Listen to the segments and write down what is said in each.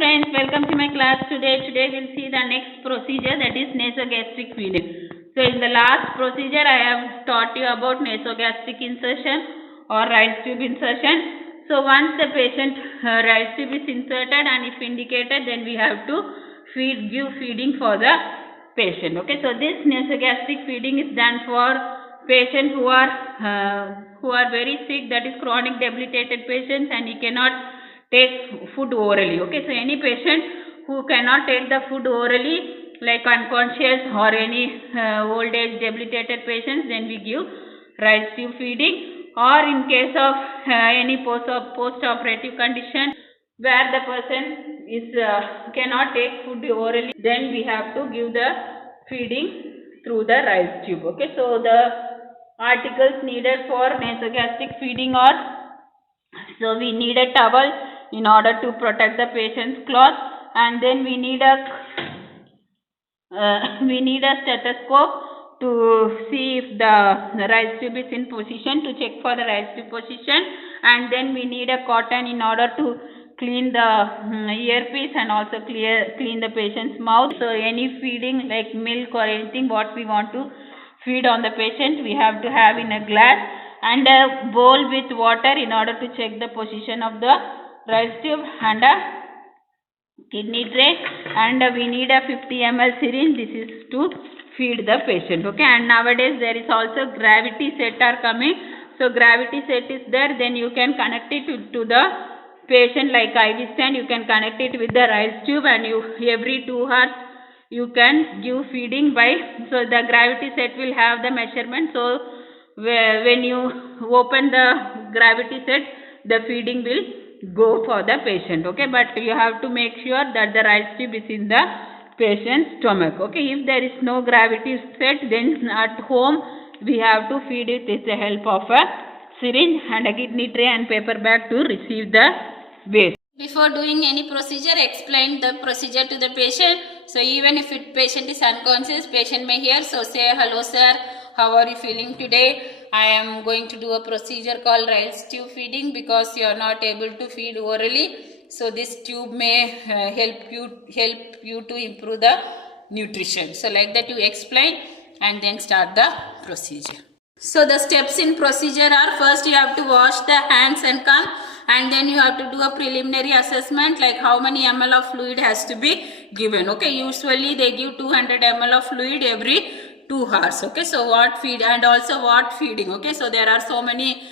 friends, welcome to my class today. Today we'll see the next procedure, that is nasogastric feeding. So in the last procedure I have taught you about nasogastric insertion or Rayleigh tube insertion. So once the patient Rayleigh tube is inserted and if indicated, then we have to give feeding for the patient. Okay, so this nasogastric feeding is done for patients who are very sick, that is chronic debilitated patients, and he cannot take food orally. Okay, so any patient who cannot take the food orally, like unconscious or any old age debilitated patients, then we give Rayleigh tube feeding. Or in case of any post-operative condition where the person is cannot take food orally, then we have to give the feeding through the Rayleigh tube. Okay, so the articles needed for nasogastric feeding are, so we need a towel in order to protect the patient's cloth, and then we need a stethoscope to see if the Rayleigh tube is in position, to check for the Rayleigh tube position, and then we need a cotton in order to clean the earpiece and also clean the patient's mouth. So any feeding like milk or anything what we want to feed on the patient, we have to have in a glass and a bowl with water in order to check the position of the Rayleigh tube, and a kidney tray, and we need a 50 ml syringe. This is to feed the patient. Okay, and nowadays there is also gravity set are coming. So gravity set is there, then you can connect it to the patient like IV stand. You can connect it with the Rayleigh tube, and every 2 hours you can give feeding by, so the gravity set will have the measurement. So when you open the gravity set, the feeding will go for the patient. Okay, but you have to make sure that the Rayleigh tube is in the patient's stomach. Okay, if there is no gravity set, then at home we have to feed it with the help of a syringe and a kidney tray and paper bag to receive the waste. Before doing any procedure, explain the procedure to the patient. So even if patient is unconscious, patient may hear. So say, hello sir, how are you feeling today? I am going to do a procedure called Rayleigh tube feeding because you are not able to feed orally. So this tube may help you to improve the nutrition. So like that you explain and then start the procedure. So the steps in procedure are, first you have to wash the hands and come, and then you have to do a preliminary assessment like how many ml of fluid has to be given. Okay, usually they give 200 ml of fluid every 2 hours. Okay, so what feed and also what feeding. Okay, so there are so many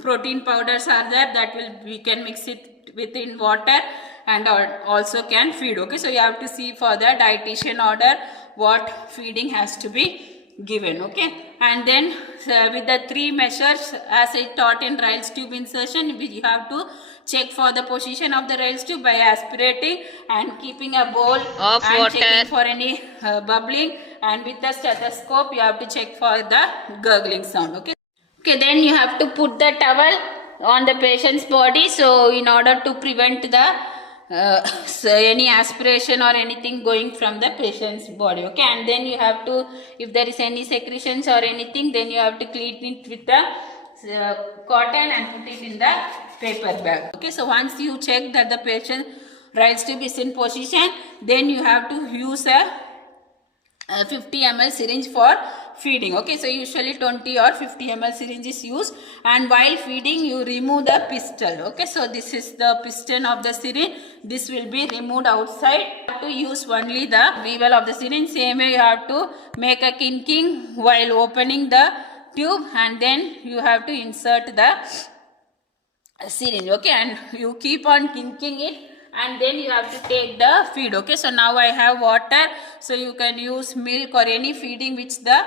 protein powders are there that we can mix it within water and also can feed. Okay, so you have to see for the dietitian order what feeding has to be given. Okay, and then with the 3 measures as I taught in Rayleigh tube insertion, you have to check for the position of the Rayleigh tube by aspirating and keeping a bowl of and water, checking for any bubbling, and with the stethoscope you have to check for the gurgling sound. Okay, then you have to put the towel on the patient's body, so in order to prevent the so any aspiration or anything going from the patient's body. Okay, and then you have to, if there is any secretions or anything, then you have to clean it with the cotton and put it in the paper bag. Okay, so once you check that the patient Rayleigh tube is in position, then you have to use a 50 ml syringe for feeding. Okay, so usually 20 or 50 ml syringe is used, and while feeding you remove the pistol. Okay, so this is the piston of the syringe, this will be removed outside. You have to use only the bevel of the syringe. Same way you have to make a kinking while opening the tube, and then you have to insert the syringe. Okay, and you keep on kinking it, and then you have to take the feed. Okay, so now I have water, so you can use milk or any feeding which the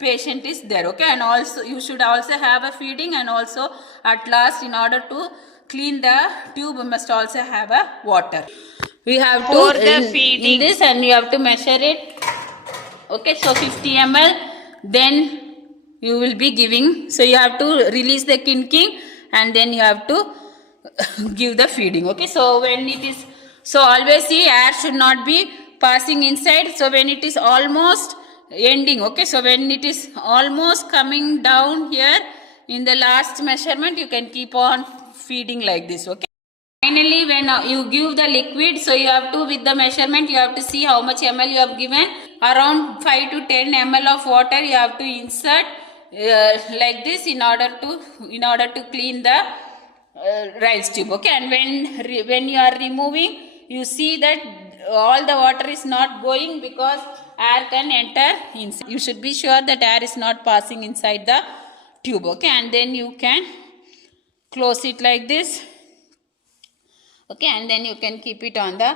patient is there. Okay, and also you should also have a feeding, and also at last in order to clean the tube you must also have a water. We have to pour the feeding in this, and you have to measure it. Okay, so 50 ml, then you will be giving, so you have to release the kinking and then you have to give the feeding. Okay, so when it is, so always see air should not be passing inside. So when it is almost ending, okay, so when it is almost coming down here in the last measurement, you can keep on feeding like this. Okay. Finally, when you give the liquid, so you have to, with the measurement, you have to see how much ml you have given. Around 5 to 10 ml of water you have to insert like this in order to clean the rice tube. Okay, and when you are removing, you see that all the water is not going because air can enter inside. You should be sure that air is not passing inside the tube. Okay, and then you can close it like this. Okay, and then you can keep it on the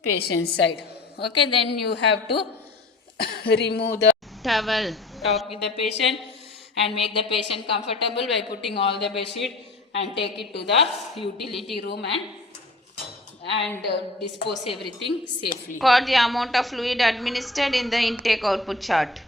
patient side. Okay, then you have to remove the towel, talk with the patient and make the patient comfortable by putting all the bedsheet and take it to the utility room and dispose everything safely. For the amount of fluid administered in the intake output chart.